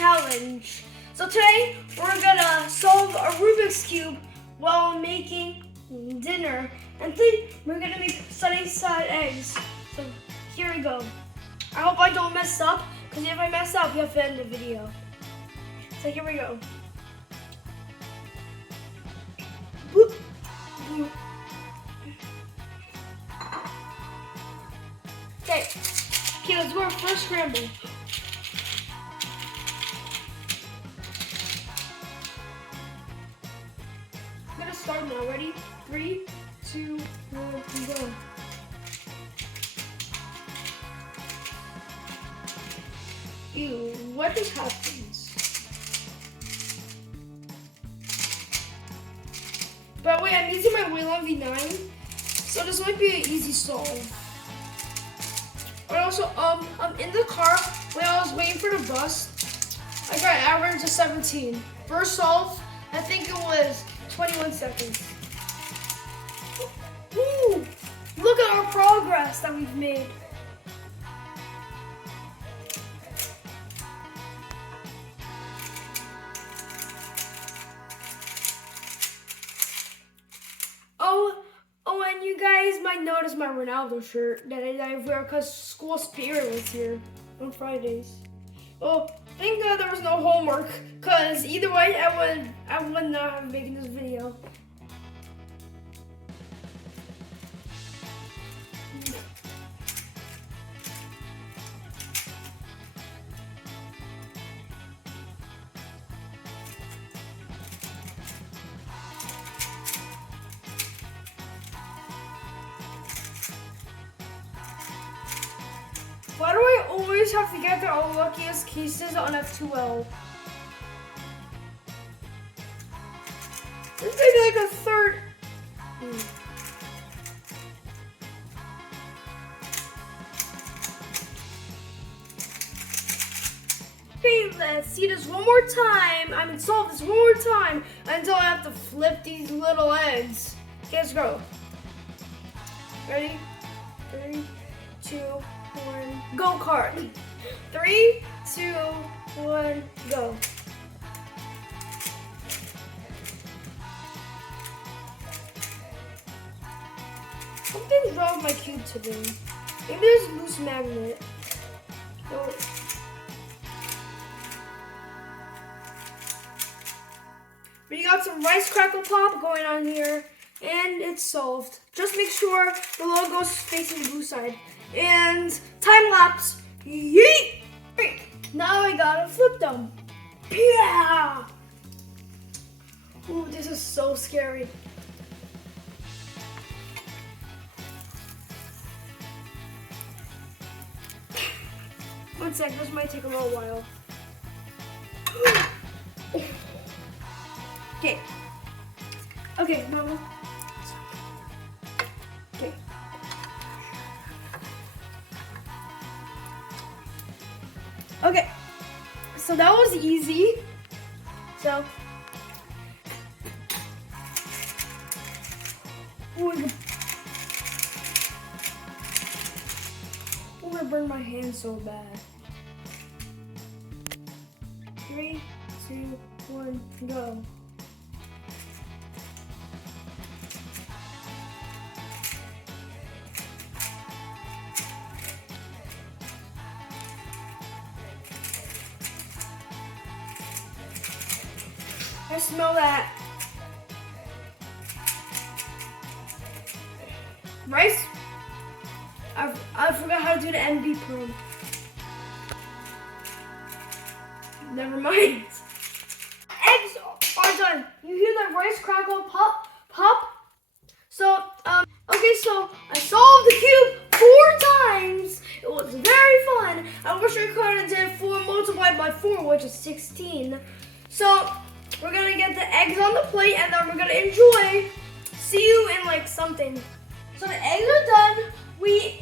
challenge. So today we're gonna solve a Rubik's Cube while making dinner. And then we're gonna make sunny side eggs. So here we go. I hope I don't mess up, because if I mess up, you have to end the video. So here we go. Boop, boop. Okay, let's do our first scramble. I'm gonna start now. Ready? 3, 2, 1, go. Ew, what just happens? By the way, I'm using my Waylon V9, so this might be an easy solve. But also, I'm in the car when I was waiting for the bus. I got average of 17. First solve, I think it was 21 seconds. Ooh, look at our progress that we've made. Oh, and you guys might notice my Ronaldo shirt that I wear because school spirit was here on Fridays. Oh, thank God there was no homework, because either way I would not have making this video. Why do I always have to get the unluckiest cases on F2L? This may be like a third. Okay, let's see this one more time. I mean, solve this one more time until I have to flip these little eggs. Okay, let's go. Ready? 3, 2, 1, go kart. 3, 2, 1, go. Something's wrong with my cube today. Maybe there's a loose magnet. No. We got some rice crackle pop going on here, and it's solved. Just make sure the logo's facing the blue side. And time lapse. Yeet! Now I gotta flip them. Yeah! Ooh, this is so scary. One sec, this might take a little while. Okay. Okay, Mama. Okay. Okay, so that was easy. So, oh, I burned my hand so bad. 3, 2, 1, go. I smell that. Rice? I forgot how to do the NB prune. Never mind. Eggs are done. You hear that rice crackle pop? So, okay, so I solved the cube 4 times. It was very fun. I wish I could have did 4 multiplied by 4, which is 16. So, we're gonna get the eggs on the plate and then we're gonna enjoy. See you in like something. So the eggs are done. We